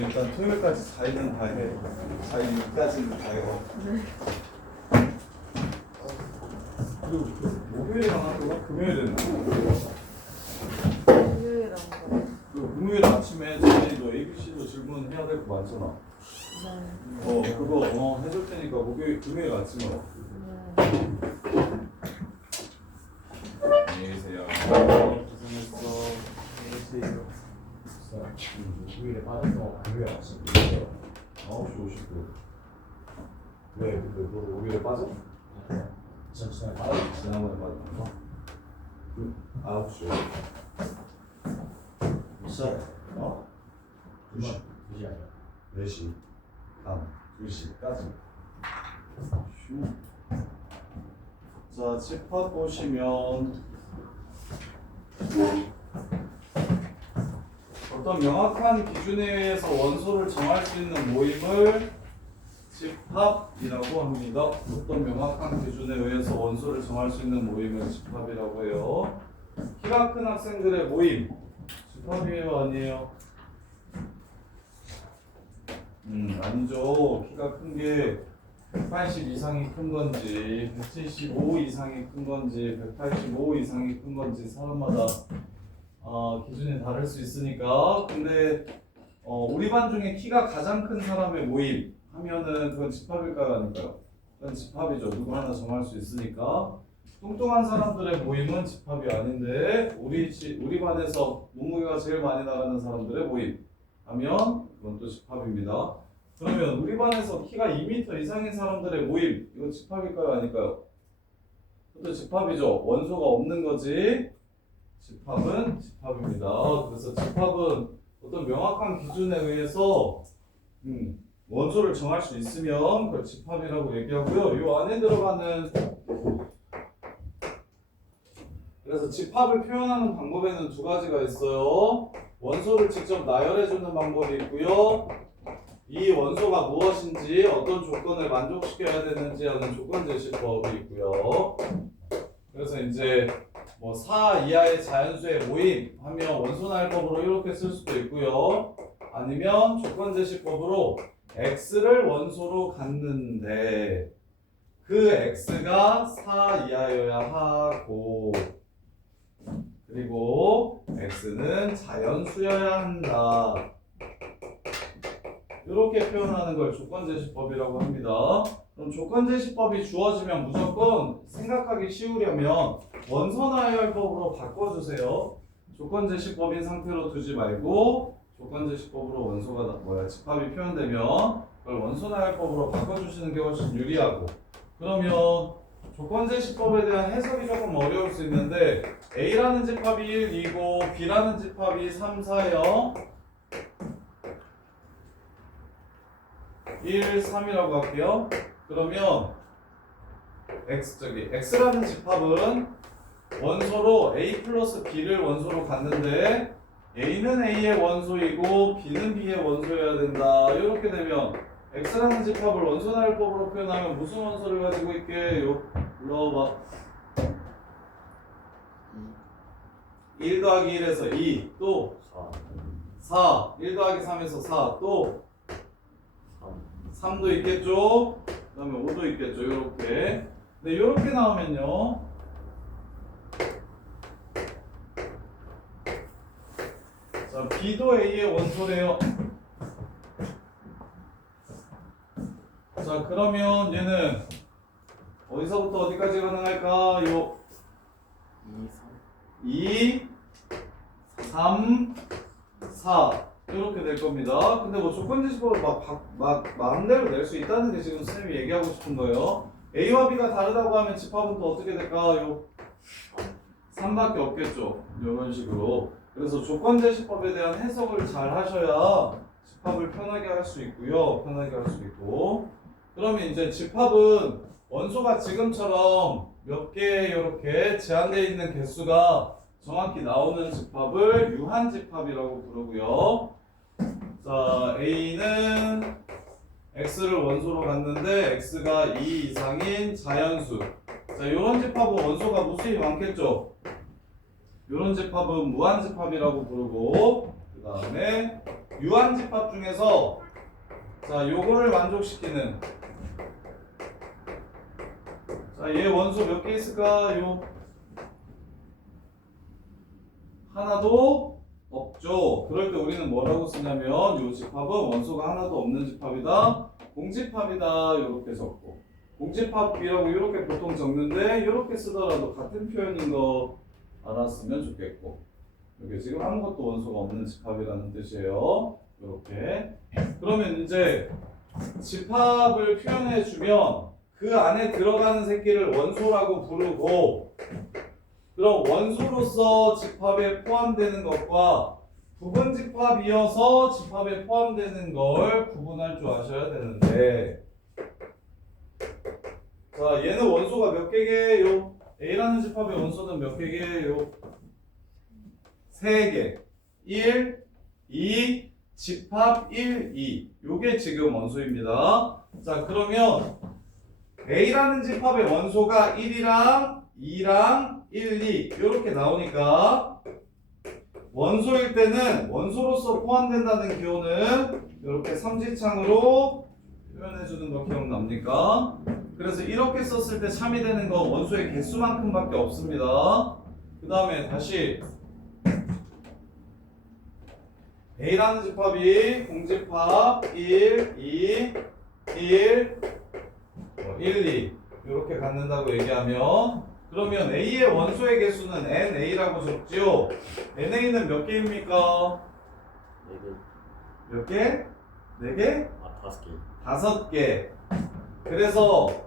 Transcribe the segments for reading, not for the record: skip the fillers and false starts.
일단 토요일까지 4일은 다 해. 4일 6까지는 다 해요. 네. 그리고 목요일이랑 학교가 금요일에는 금요일 한 거. 그 금요일 아침에 저희도 ABC도 질문 해야 될 거 많잖아. 네. 그거 해줄 테니까 금요일 아침에 와. 네. 안녕히 계세요. 고생했어. 목요일에 빠져서 금요일 아침 9시 59분. 왜? 근데 너 목요일에 빠져? 전에 빠져? 지난번에 받은 거? 9시 몇 시야? 2시. 2시 아니야? 4시. 2시까지. 자, 집합 보시면 어떤 명확한 기준에 의해서 원소를 정할 수 있는 모임을 집합이라고 합니다. 어떤 명확한 기준에 의해서 원소를 정할 수 있는 모임을 집합이라고 해요. 키가 큰 학생들의 모임 집합이에요, 아니에요? 아니죠. 키가 큰 게 180 이상이 큰 건지 175 이상이 큰 건지 185 이상이 큰 건지 사람마다 기준이 다를 수 있으니까. 근데 우리 반 중에 키가 가장 큰 사람의 모임 하면은 그건 집합일까요, 아닐까요? 그건 집합이죠. 누구 하나 정할 수 있으니까. 뚱뚱한 사람들의 모임은 집합이 아닌데 우리 반에서 몸무게가 제일 많이 나가는 사람들의 모임 하면 그건 또 집합입니다. 그러면 우리 반에서 키가 2m 이상인 사람들의 모임 이거 집합일까요, 아닐까요? 그것도 집합이죠. 원소가 없는 거지. 집합은 집합입니다. 그래서 집합은 어떤 명확한 기준에 의해서 원소를 정할 수 있으면 그걸 집합이라고 얘기하고요. 이 안에 들어가는 그래서 집합을 표현하는 방법에는 두 가지가 있어요. 원소를 직접 나열해주는 방법이 있고요. 이 원소가 무엇인지 어떤 조건을 만족시켜야 되는지 하는 조건 제시법이 있고요. 그래서 이제 4 이하의 자연수의 모임 하면 원소나열법으로 이렇게 쓸 수도 있고요. 아니면 조건 제시법으로 x를 원소로 갖는데 그 x가 4 이하여야 하고 그리고 x는 자연수여야 한다. 이렇게 표현하는 걸 조건제시법이라고 합니다. 그럼 조건제시법이 주어지면 무조건 생각하기 쉬우려면 원소나열법으로 바꿔주세요. 조건제시법인 상태로 두지 말고 조건제시법으로 원소가 집합이 표현되면 그걸 원소나열법으로 바꿔주시는 게 훨씬 유리하고. 그러면 조건제시법에 대한 해석이 조금 어려울 수 있는데 A라는 집합이 1, 2고 B라는 집합이 3, 4요. 1, 3이라고 할게요. 그러면 X라는 집합은 원소로 A 플러스 B를 원소로 갖는데 A는 A의 원소이고 B는 B의 원소여야 된다. 이렇게 되면 X라는 집합을 원소나열법으로 표현하면 무슨 원소를 가지고 있게요? 불러봐. 1 더하기 1에서 2, 또 4, 1 더하기 3에서 4, 또 3도 있겠죠? 그 다음에 5도 있겠죠? 이렇게. 근데 이렇게 나오면요. 자, B도 A의 원소래요. 자, 그러면 얘는 어디서부터 어디까지 가능할까요? 2, 3, 4 이렇게 될 겁니다. 근데 조건제시법을 막 마음대로 낼 수 있다는 게 지금 선생님이 얘기하고 싶은 거예요. A와 B가 다르다고 하면 집합은 또 어떻게 될까요? 3밖에 없겠죠. 이런 식으로. 그래서 조건제시법에 대한 해석을 잘 하셔야 집합을 편하게 할 수 있고요. 편하게 할 수 있고. 그러면 이제 집합은 원소가 지금처럼 몇 개 이렇게 제한되어 있는 개수가 정확히 나오는 집합을 유한집합이라고 부르고요. 자, A는 X를 원소로 갖는데 X가 2 이상인 자연수. 자, 이런 집합은 원소가 무수히 많겠죠. 이런 집합은 무한집합이라고 부르고 그 다음에 유한집합 중에서 자 요거를 만족시키는 자 얘 원소 몇 개 있을까요? 하나도 없죠. 그럴 때 우리는 뭐라고 쓰냐면 요 집합은 원소가 하나도 없는 집합이다. 공집합이다. 이렇게 적고 공집합이라고 이렇게 보통 적는데 이렇게 쓰더라도 같은 표현인 거 알았으면 좋겠고 이게 지금 아무것도 원소가 없는 집합이라는 뜻이에요. 이렇게 그러면 이제 집합을 표현해 주면 그 안에 들어가는 새끼를 원소라고 부르고 그럼 원소로서 집합에 포함되는 것과 부분 집합이어서 집합에 포함되는 걸 구분할 줄 아셔야 되는데 자 얘는 원소가 몇 개게요? A라는 집합의 원소는 몇 개게요? 3개 1, 2, 집합 1, 2 요게 지금 원소입니다. 자 그러면 A라는 집합의 원소가 1이랑 2랑 1, 2 이렇게 나오니까 원소일 때는 원소로서 포함된다는 기호는 이렇게 삼지창으로 표현해주는 거 기억납니까? 그래서 이렇게 썼을 때 참이 되는 건 원소의 개수만큼밖에 없습니다. 그 다음에 다시 A라는 집합이 공집합 1, 2, 1, 1, 2 이렇게 갖는다고 얘기하면 그러면 A의 원소의 개수는 NA라고 적지요. NA는 몇 개입니까? 4개. 몇 개? 4개? 아, 5개. 5개. 그래서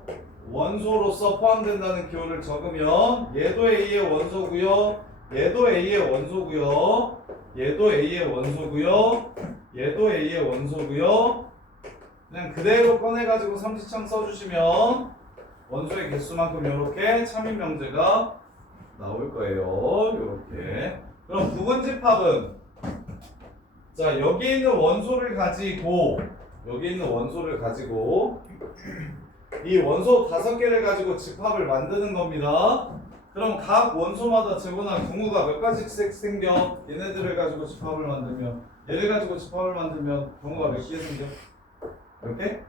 원소로서 포함된다는 기호를 적으면 얘도 A의 원소고요. 얘도 A의 원소고요. 얘도 A의 원소고요. 얘도 A의 원소고요. 그냥 그대로 꺼내가지고 삼지창 써주시면 원소의 개수만큼 이렇게 참인 명제가 나올 거예요. 이렇게. 그럼 부분집합은 자 여기 있는 원소를 가지고 이 원소 5개를 가지고 집합을 만드는 겁니다. 그럼 각 원소마다 재고나 경우가 몇 가지씩 생겨? 얘네들을 가지고 집합을 만들면 얘를 가지고 집합을 만들면 경우가 몇 개 생겨? 몇 개?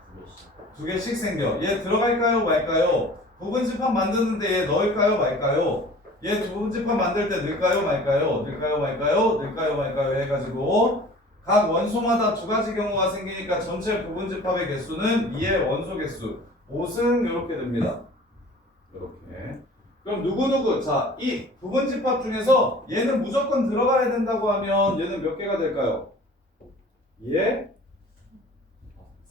2개씩 생겨. 얘 들어갈까요 말까요? 부분집합 만드는데 얘 넣을까요 말까요? 얘 부분집합 만들 때 넣을까요 말까요? 넣을까요 말까요 해가지고 각 원소마다 2가지 경우가 생기니까 전체 부분집합의 개수는 2의 원소 개수 5승 이렇게 됩니다. 이렇게. 그럼 누구누구 자 이 부분집합 중에서 얘는 무조건 들어가야 된다고 하면 얘는 몇 개가 될까요? 얘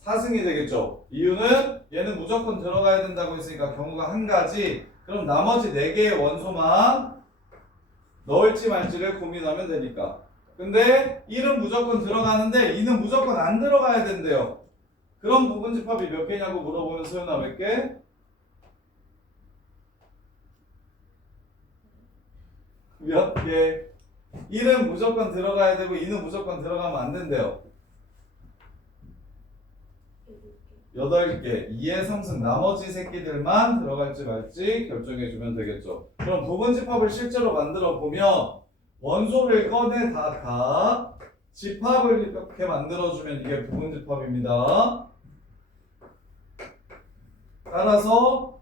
4승이 되겠죠. 이유는 얘는 무조건 들어가야 된다고 했으니까 경우가 한 가지. 그럼 나머지 4개의 원소만 넣을지 말지를 고민하면 되니까. 근데 1은 무조건 들어가는데 2는 무조건 안 들어가야 된대요. 그럼 부분집합이 몇 개냐고 물어보면 소연아 몇 개? 몇 개? 1은 무조건 들어가야 되고 2는 무조건 들어가면 안 된대요. 8개, 2의 3승 나머지 새끼들만 들어갈지 말지 결정해주면 되겠죠. 그럼 부분집합을 실제로 만들어 보면 원소를 꺼내다가 집합을 이렇게 만들어주면 이게 부분집합입니다. 따라서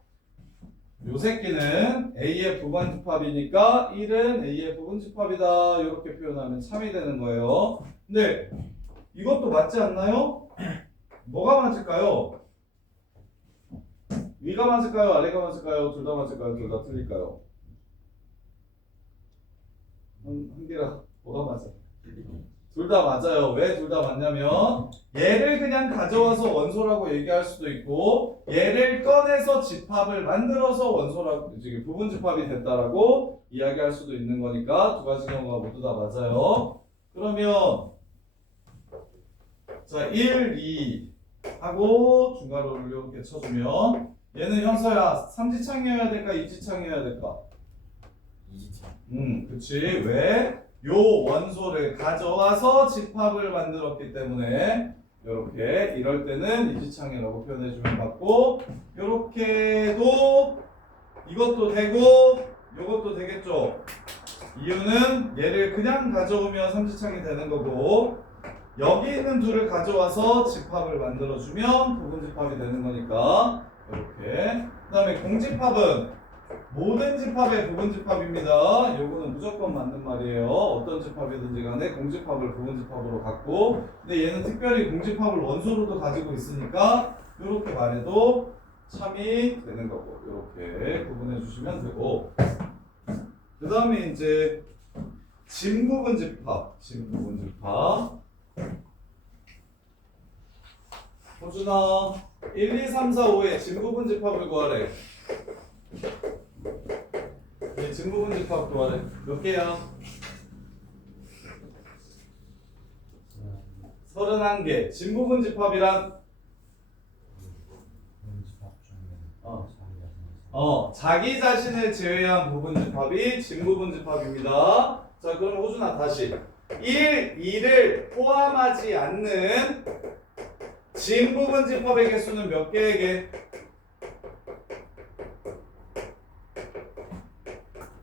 요 새끼는 A의 부분집합이니까 1은 A의 부분집합이다 이렇게 표현하면 참이 되는 거예요. 근데 이것도 맞지 않나요? 뭐가 맞을까요? 위가 맞을까요? 아래가 맞을까요? 둘 다 맞을까요? 둘 다 틀릴까요? 한 개라 뭐가 맞아? 둘 다 맞아요. 왜 둘 다 맞냐면 얘를 그냥 가져와서 원소라고 얘기할 수도 있고 얘를 꺼내서 집합을 만들어서 원소라고 지금 부분집합이 됐다라고 이야기할 수도 있는 거니까 2가지 경우가 모두 다 맞아요. 그러면 자 1, 2 하고 중괄호를 이렇게 쳐주면 얘는 형서야 삼지창이어야 될까 이지창이어야 될까? 이지창. 그치. 왜? 요 원소를 가져와서 집합을 만들었기 때문에 요렇게 이럴 때는 이지창이라고 표현해주면 맞고 요렇게도 이것도 되고 요것도 되겠죠. 이유는 얘를 그냥 가져오면 삼지창이 되는 거고 여기 있는 둘을 가져와서 집합을 만들어주면 부분집합이 되는 거니까 이렇게. 그 다음에 공집합은 모든 집합의 부분집합입니다. 요거는 무조건 맞는 말이에요. 어떤 집합이든지 간에 공집합을 부분집합으로 갖고, 근데 얘는 특별히 공집합을 원소로도 가지고 있으니까 이렇게 말해도 참이 되는 거고, 이렇게 구분해 주시면 되고. 그 다음에 이제 진부분집합. 호준아, 1, 2, 3, 4, 5의 진부분집합을 구하래. 네, 진부분집합 구하래. 몇 개야? 31개. 진부분집합이란 자기 자신을 제외한 부분집합이 진부분집합입니다. 자, 그럼 호준아 다시 1, 2를 포함하지 않는 진부분집합의 개수는 몇 개의 개?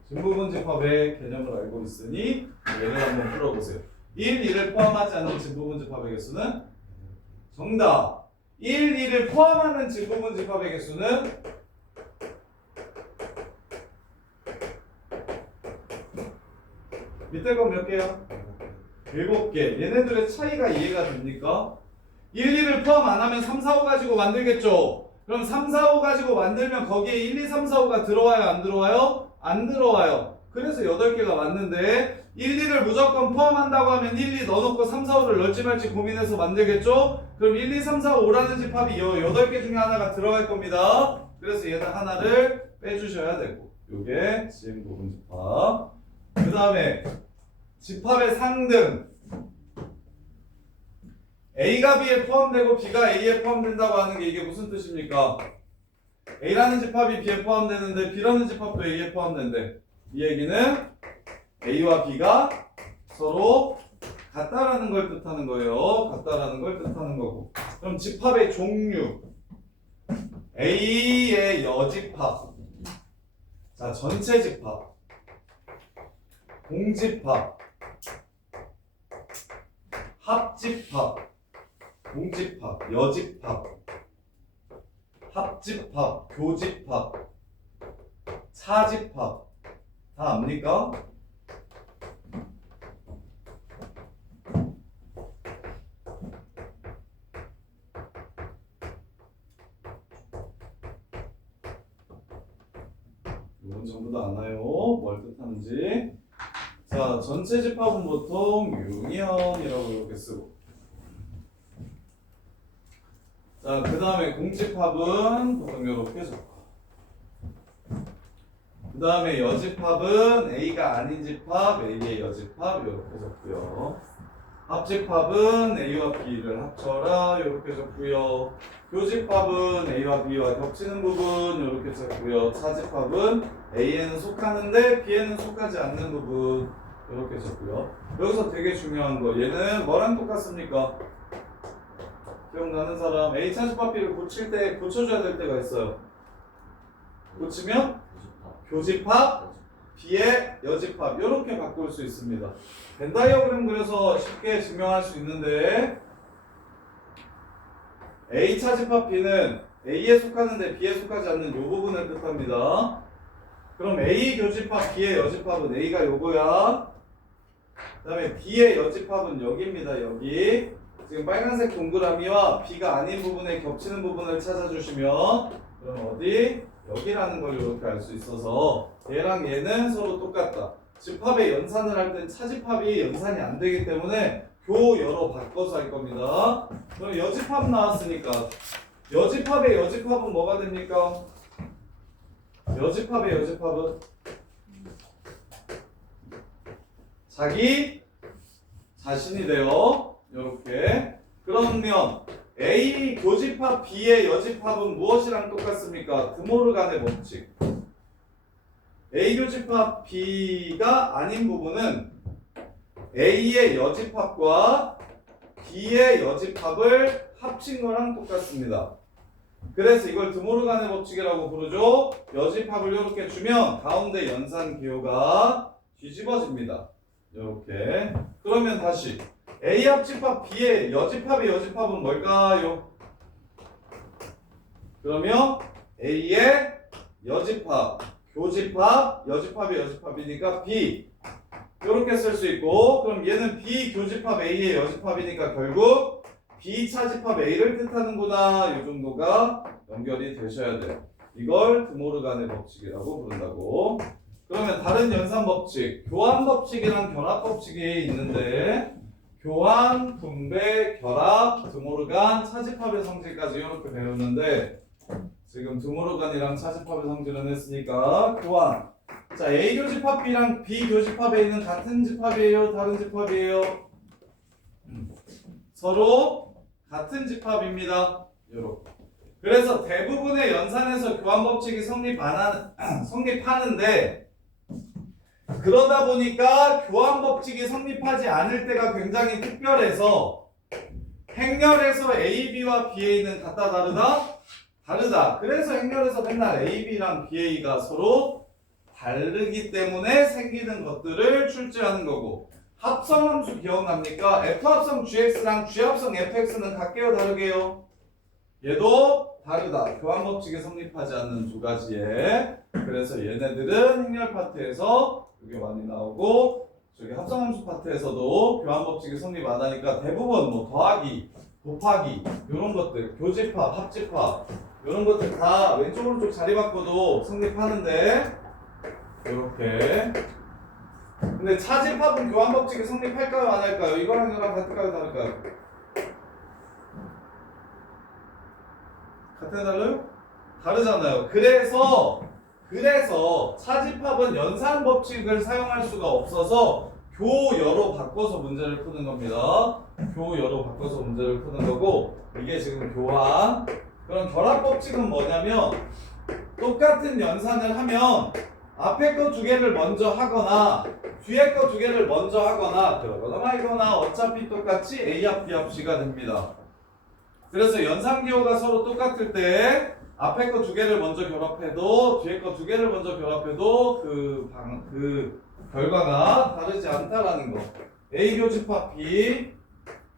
진부분집합의 개념을 알고 있으니 얘를 한번 풀어보세요. 1, 2를 포함하지 않는 진부분집합의 개수는? 정답! 1, 2를 포함하는 진부분집합의 개수는? 밑에 건 몇 개야? 7개. 얘네들의 차이가 이해가 됩니까? 1, 2를 포함 안 하면 3, 4, 5 가지고 만들겠죠? 그럼 3, 4, 5 가지고 만들면 거기에 1, 2, 3, 4, 5가 들어와요? 안 들어와요? 안 들어와요. 그래서 8개가 맞는데 1, 2를 무조건 포함한다고 하면 1, 2 넣어놓고 3, 4, 5를 넣을지 말지 고민해서 만들겠죠? 그럼 1, 2, 3, 4, 5라는 집합이 8개 중에 하나가 들어갈 겁니다. 그래서 얘는 하나를 빼주셔야 되고, 요게 진부분집합. 그 다음에 집합의 상등. A가 B에 포함되고 B가 A에 포함된다고 하는 게 이게 무슨 뜻입니까? A라는 집합이 B에 포함되는데 B라는 집합도 A에 포함된대. 이 얘기는 A와 B가 서로 같다라는 걸 뜻하는 거예요. 같다라는 걸 뜻하는 거고. 그럼 집합의 종류. A의 여집합. 자, 전체 집합. 공집합. 합집합. 공집합. 여집합. 합집합. 교집합. 차집합. 다 압니까? 이건 전부 다 아나요? 뭘 뜻하는지. 자, 전체 집합은 보통 유니언이라고 이렇게 쓰고. 자, 그 다음에 공집합은 보통 이렇게 적고. 그 다음에 여집합은 A가 아닌 집합, A의 여집합 이렇게 적고요. 합집합은 A와 B를 합쳐라 이렇게 적고요. 교집합은 A와 B와 겹치는 부분 이렇게 적고요. 차집합은 A에는 속하는데 B에는 속하지 않는 부분 이렇게 적고요. 여기서 되게 중요한 거, 얘는 뭐랑 똑같습니까? 기억나는 사람? A 차집합 B를 고칠 때 고쳐줘야 될 때가 있어요. 고치면 교집합, B의 여집합 이렇게 바꿀 수 있습니다. 벤 다이어그램 그려서 쉽게 증명할 수 있는데, A 차집합 B는 A에 속하는데 B에 속하지 않는 이 부분을 뜻합니다. 그럼 A 교집합 B의 여집합은 A가 요거야. 그 다음에 B의 여집합은 여기입니다. 여기 지금 빨간색 동그라미와 B가 아닌 부분에 겹치는 부분을 찾아주시면, 그럼 어디? 여기라는 걸 이렇게 알 수 있어서 얘랑 얘는 서로 똑같다. 집합의 연산을 할 땐 차집합이 연산이 안 되기 때문에 교여로 바꿔서 할 겁니다. 그럼 여집합 나왔으니까 여집합의 여집합은 뭐가 됩니까? 여집합의 여집합은 자기 자신이 돼요. 이렇게. 그러면 A 교집합 B의 여집합은 무엇이랑 똑같습니까? 드모르간의 법칙. A 교집합 B가 아닌 부분은 A의 여집합과 B의 여집합을 합친 거랑 똑같습니다. 그래서 이걸 드모르간의 법칙이라고 부르죠. 여집합을 이렇게 주면 가운데 연산 기호가 뒤집어집니다. 이렇게. 그러면 다시 A 합집합 B의 여집합은 뭘까요? 그러면 A의 여집합, 교집합, 여집합의 여집합이니까 B 이렇게 쓸 수 있고, 그럼 얘는 B 교집합 A의 여집합이니까 결국 B 차집합 A를 뜻하는구나. 이 정도가 연결이 되셔야 돼요. 이걸 드모르간의 법칙이라고 부른다고. 그러면 다른 연산 법칙, 교환 법칙이랑 결합 법칙이 있는데, 교환, 분배, 결합, 드모르간, 차집합의 성질까지 이렇게 배웠는데, 지금 드모르간이랑 차집합의 성질은 했으니까 교환. 자, A 교집합 B랑 B 교집합 A는 같은 집합이에요? 다른 집합이에요? 서로 같은 집합입니다. 요렇게. 그래서 대부분의 연산에서 교환 법칙이 성립하는데, 그러다 보니까 교환 법칙이 성립하지 않을 때가 굉장히 특별해서 행렬에서 A, B와 BA는 같다 다르다? 다르다. 그래서 행렬에서 맨날 A, B랑 BA가 서로 다르기 때문에 생기는 것들을 출제하는 거고, 합성함수 기억납니까? F합성 GX랑 G합성 FX는 같게요 다르게요? 얘도 다르다. 교환 법칙이 성립하지 않는 두 가지에. 그래서 얘네들은 행렬 파트에서 이게 많이 나오고, 저기 합성함수 파트에서도 교환 법칙이 성립 안 하니까 대부분 뭐 더하기, 곱하기 이런 것들, 교집합, 합집합 이런 것들 다 왼쪽 오른쪽 자리 바꿔도 성립하는데, 이렇게. 근데 차집합은 교환 법칙이 성립할까요 안 할까요? 이거랑 이거랑 같을까요 다를까요? 같아요 달라요? 다르잖아요. 그래서 차집합은 연산 법칙을 사용할 수가 없어서 교여로 바꿔서 문제를 푸는 겁니다. 교여로 바꿔서 문제를 푸는 거고, 이게 지금 교환. 그럼 결합 법칙은 뭐냐면, 똑같은 연산을 하면 앞에 거 두 개를 먼저 하거나 뒤에 거 두 개를 먼저 하거나 그러거나 말거나 어차피 똑같이 A합 B합 C가 됩니다. 그래서 연산기호가 서로 똑같을 때 앞에 거 두 개를 먼저 결합해도 뒤에 거 두 개를 먼저 결합해도 그 결과가 다르지 않다라는 거. A 교집합 B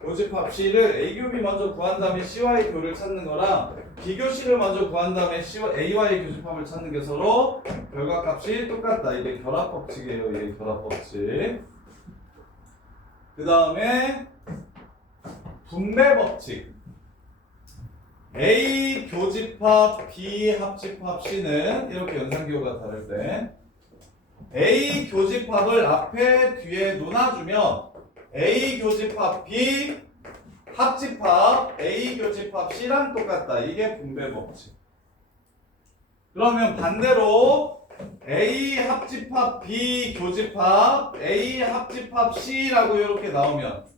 교집합 C를 A 교비 먼저 구한 다음에 C와의 교를 찾는 거랑 B 교 C를 먼저 구한 다음에 A와의 교집합을 찾는 게 서로 결과값이 똑같다. 이게 결합 법칙이에요. 이게 결합 법칙. 그 다음에 분배 법칙. A 교집합 B 합집합 C는 이렇게 연산기호가 다를 때 A 교집합을 앞에 뒤에 놓아주면 A 교집합 B 합집합 A 교집합 C랑 똑같다. 이게 분배 법칙. 그러면 반대로 A 합집합 B 교집합 A 합집합 C라고 이렇게 나오면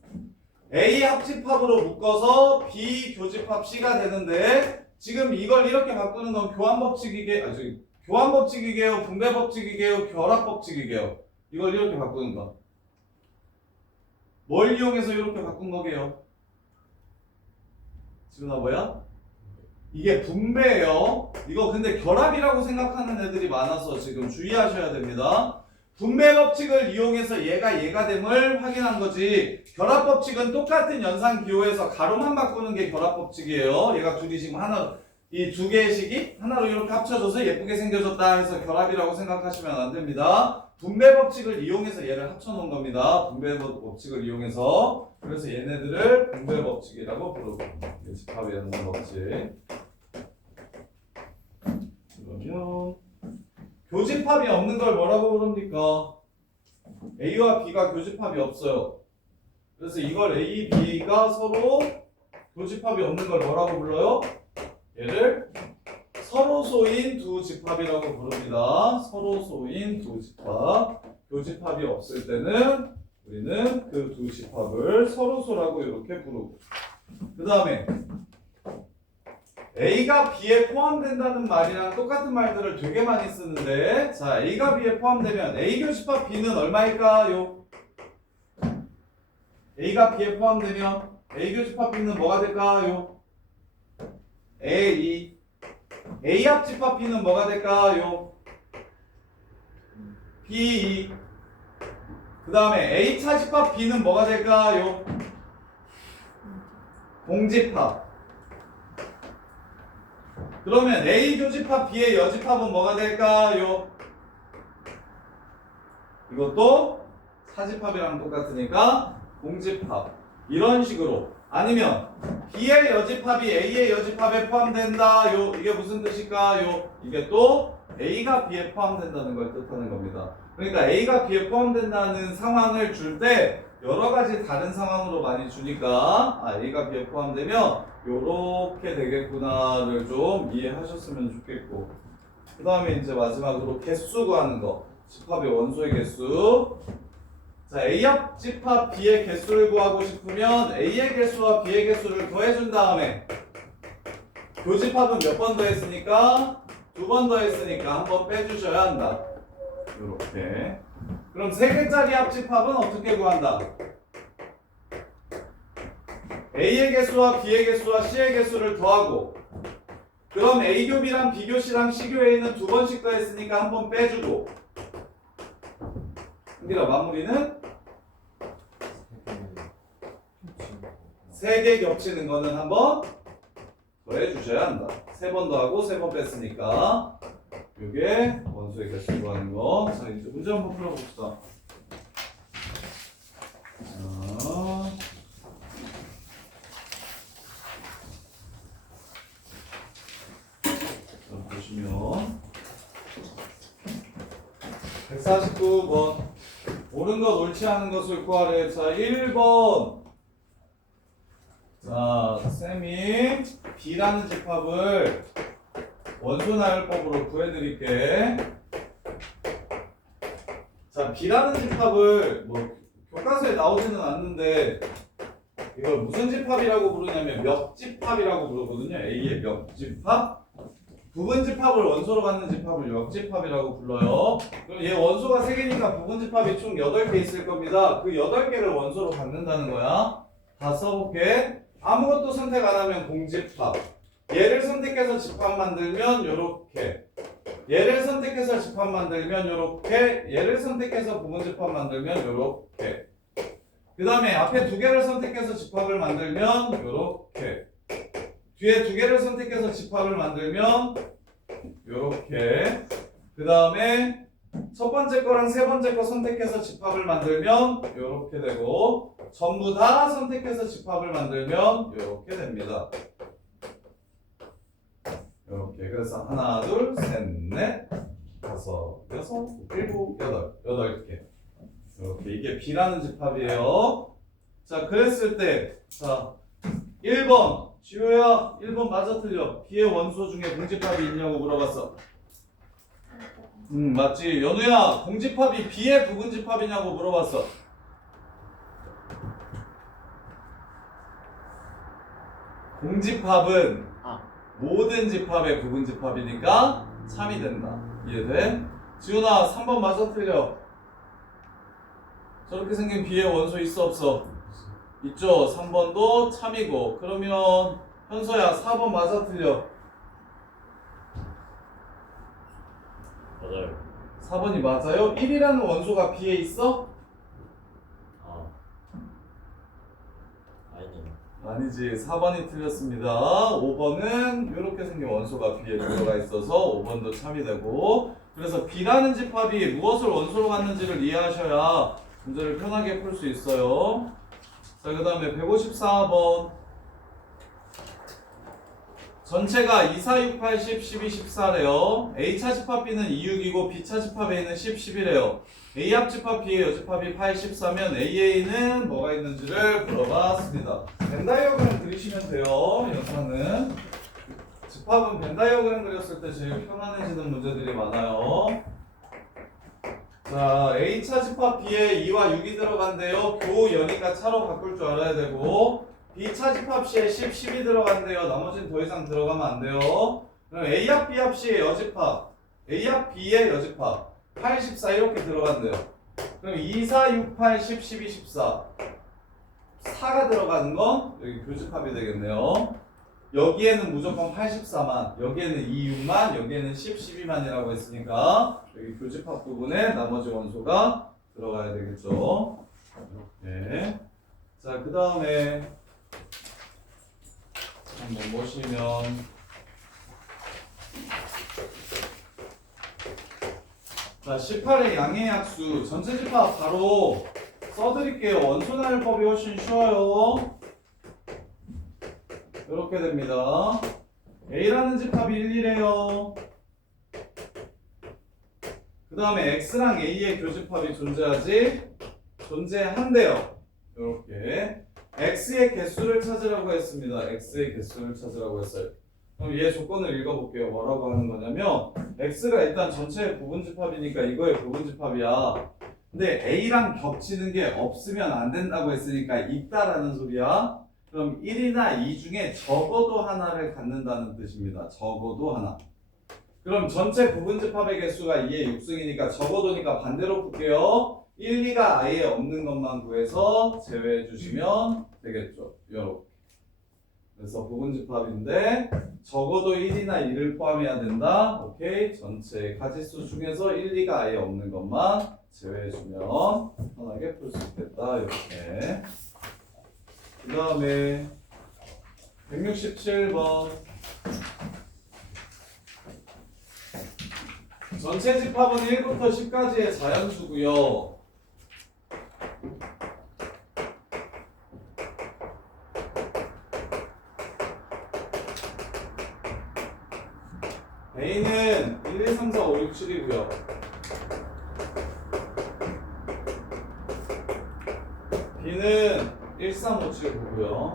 A 합집합으로 묶어서 B 교집합 C가 되는데, 지금 이걸 이렇게 바꾸는 건 교환 법칙이게요, 분배 법칙이게요, 결합 법칙이게요. 이걸 이렇게 바꾸는 거. 뭘 이용해서 이렇게 바꾼 거게요? 지훈아 뭐야? 이게 분배예요. 이거 근데 결합이라고 생각하는 애들이 많아서 지금 주의하셔야 됩니다. 분배 법칙을 이용해서 얘가 됨을 확인한 거지, 결합 법칙은 똑같은 연산 기호에서 가로만 바꾸는 게 결합 법칙이에요. 얘가 둘이 지금 하나, 이 두 개의 식이 하나로 이렇게 합쳐져서 예쁘게 생겨졌다 해서 결합이라고 생각하시면 안 됩니다. 분배 법칙을 이용해서 얘를 합쳐놓은 겁니다. 분배 법칙을 이용해서. 그래서 얘네들을 분배 법칙이라고 부르고, 집합의 연산 법칙. 그러면 교집합이 없는 걸 뭐라고 부릅니까? A와 B가 교집합이 없어요. 그래서 이걸 A, B가 서로 교집합이 없는 걸 뭐라고 불러요? 얘를 서로소인 두 집합이라고 부릅니다. 서로소인 두 집합. 교집합이 없을 때는 우리는 그 두 집합을 서로소라고 이렇게 부르고, 그 다음에 A가 B에 포함된다는 말이랑 똑같은 말들을 되게 많이 쓰는데, 자, A가 B에 포함되면 A 교집합 B는 얼마일까요? A가 B에 포함되면 A 교집합 B는 뭐가 될까요? A. A 합집합 B는 뭐가 될까요? B. 그 다음에 A 차집합 B는 뭐가 될까요? 공집합. 그러면 A 교집합 B의 여집합은 뭐가 될까요? 이것도 사집합이랑 똑같으니까 공집합. 이런 식으로. 아니면 B의 여집합이 A의 여집합에 포함된다요. 이게 무슨 뜻일까요? 이게 또 A가 B에 포함된다는 걸 뜻하는 겁니다. 그러니까 A가 B에 포함된다는 상황을 줄 때 여러 가지 다른 상황으로 많이 주니까 A가 B에 포함되면 요렇게 되겠구나를 좀 이해하셨으면 좋겠고, 그 다음에 이제 마지막으로 개수 구하는 거. 집합의 원소의 개수. 자, A합 집합 B의 개수를 구하고 싶으면 A의 개수와 B의 개수를 더해준 다음에 교집합은 몇 번 더했으니까? 2번 더했으니까 한 번 빼주셔야 한다. 이렇게. 그럼 3개짜리 합집합은 어떻게 구한다? A의 개수와 B의 개수와 C의 개수를 더하고, 그럼 A교비랑 B교시랑 C교A는 2번씩 더했으니까 한 번 빼주고, 여기다 마무리는 3개 겹치는 거는 한 번 더해주셔야 한다. 3번 더하고 3번 뺐으니까 이게 원소의 개수 구하는 거. 자, 이제 문제 한번 풀어봅시다. 자, 보시면 149번 옳은 것 옳지 않은 것을 구하래. 자, 1번. 자, 쌤이 B라는 집합을 원소 나열법으로 구해드릴게. 자, B라는 집합을 뭐 교과서에 나오지는 않는데 이걸 무슨 집합이라고 부르냐면 멱집합이라고 부르거든요. A의 멱집합. 부분집합을 원소로 갖는 집합을 역집합이라고 불러요. 그럼 얘 원소가 3개니까 부분집합이 총 8개 있을 겁니다. 그 8개를 원소로 갖는다는 거야. 다 써볼게. 아무것도 선택 안 하면 공집합. 얘를 선택해서 집합 만들면 요렇게. 얘를 선택해서 집합 만들면 요렇게. 얘를 선택해서 부분집합 만들면 요렇게. 그 다음에 앞에 2개를 선택해서 집합을 만들면 요렇게. 뒤에 2개를 선택해서 집합을 만들면 요렇게. 그 다음에 첫 번째 거랑 세 번째 거 선택해서 집합을 만들면 요렇게 되고, 전부 다 선택해서 집합을 만들면 요렇게 됩니다. 요렇게. 그래서 하나, 둘, 셋, 넷, 다섯, 여섯, 일곱, 여덟 개. 요렇게. 이게 B라는 집합이에요. 자, 그랬을 때, 자, 1번. 지효야, 1번 맞아 틀려. B의 원소 중에 공집합이 있냐고 물어봤어. 맞지. 연우야, 공집합이 B의 부분집합이냐고 물어봤어. 공집합은 모든 집합의 부분집합이니까 참이 된다. 이해돼? 지훈아, 3번 맞아 틀려. 저렇게 생긴 B의 원소 있어 없어? 있죠. 3번도 참이고. 그러면 현서야, 4번 맞아 틀려. 맞아요. 4번이 맞아요? 1이라는 원소가 B에 있어? 아니지. 4번이 틀렸습니다. 5번은 이렇게 생긴 원소가 B에 들어가 있어서 5번도 참이 되고, 그래서 B라는 집합이 무엇을 원소로 갖는지를 이해하셔야 문제를 편하게 풀 수 있어요. 자, 그 다음에 154번. 전체가 2, 4, 6, 8, 10, 12, 14래요. A차 집합 B는 2, 6이고 B차 집합 A는 10, 11이래요. A합 집합 B의 여집합이 8, 14면 AA는 뭐가 있는지를 물어봤습니다. 벤다이어그램 그리시면 돼요. 여기서는 집합은 벤다이어그램 그렸을 때 제일 편안해지는 문제들이 많아요. 자, A차 집합 B에 2와 6이 들어간대요. 교연이니까 차로 바꿀 줄 알아야 되고, B차 집합 C에 10, 10이 들어간대요. 나머지는 더 이상 들어가면 안 돼요. 그럼 A합 B합 C의 여집합, A합 B의 여집합 8, 14 이렇게 들어간대요. 그럼 2, 4, 6, 8, 10, 12, 14 4가 들어가는 건 여기 교집합이 되겠네요. 여기에는 무조건 84만, 여기에는 2, 6만, 여기에는 10, 12만이라고 했으니까 여기 교집합 부분에 나머지 원소가 들어가야 되겠죠. 네. 자, 그 다음에 한번 보시면 자 18의 양의 약수 전체 집합 바로 써드릴게요. 원소나열법이 훨씬 쉬워요. 이렇게 됩니다. A라는 집합이 1이래요. 그 다음에 X랑 A의 교집합이 존재하지? 존재한대요. 이렇게 X의 개수를 찾으라고 했습니다. X의 개수를 찾으라고 했어요. 그럼 얘 조건을 읽어볼게요. 뭐라고 하는 거냐면 X가 일단 전체의 부분집합이니까 이거의 부분집합이야. 근데 A랑 겹치는 게 없으면 안 된다고 했으니까 있다라는 소리야. 그럼 1이나 2 중에 적어도 하나를 갖는다는 뜻입니다. 적어도 하나. 그럼 전체 부분집합의 개수가 2의 6승이니까 적어도니까 반대로 풀게요. 1, 2가 아예 없는 것만 구해서 제외해 주시면 되겠죠. 이렇게. 그래서 부분집합인데 적어도 1이나 2를 포함해야 된다. 오케이. 전체 가지수 중에서 1, 2가 아예 없는 것만 제외해 주면 편하게 풀 수 있겠다. 이렇게. 그 다음에 167번 전체 집합은 1부터 10까지의 자연수고요. A는 1, 2, 3, 4, 5, 6, 7이고요. B는 1, 3, 5, 7, 9고요.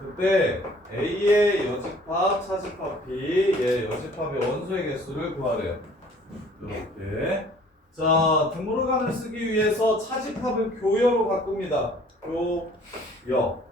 그때 A의 여집합, 차집합 B의 여집합의 원소의 개수를 구하래요. 이렇게. 자, 드모르간을 쓰기 위해서 차집합을 교여로 바꿉니다. 교여.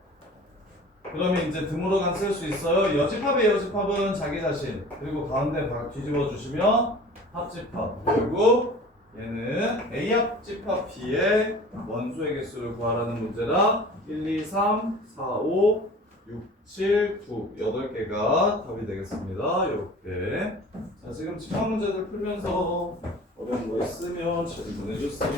그러면 이제 드모르간 쓸 수 있어요. 여집합의 여집합은 자기 자신. 그리고 가운데 뒤집어 주시면 합집합. 그리고 얘는 A 합집합 B의 원소의 개수를 구하라는 문제라 1, 2, 3, 4, 5, 6, 7, 9 8개가 답이 되겠습니다. 이렇게. 자, 지금 집합 문제들 풀면서 어려운 거 있으면 질문해 주세요.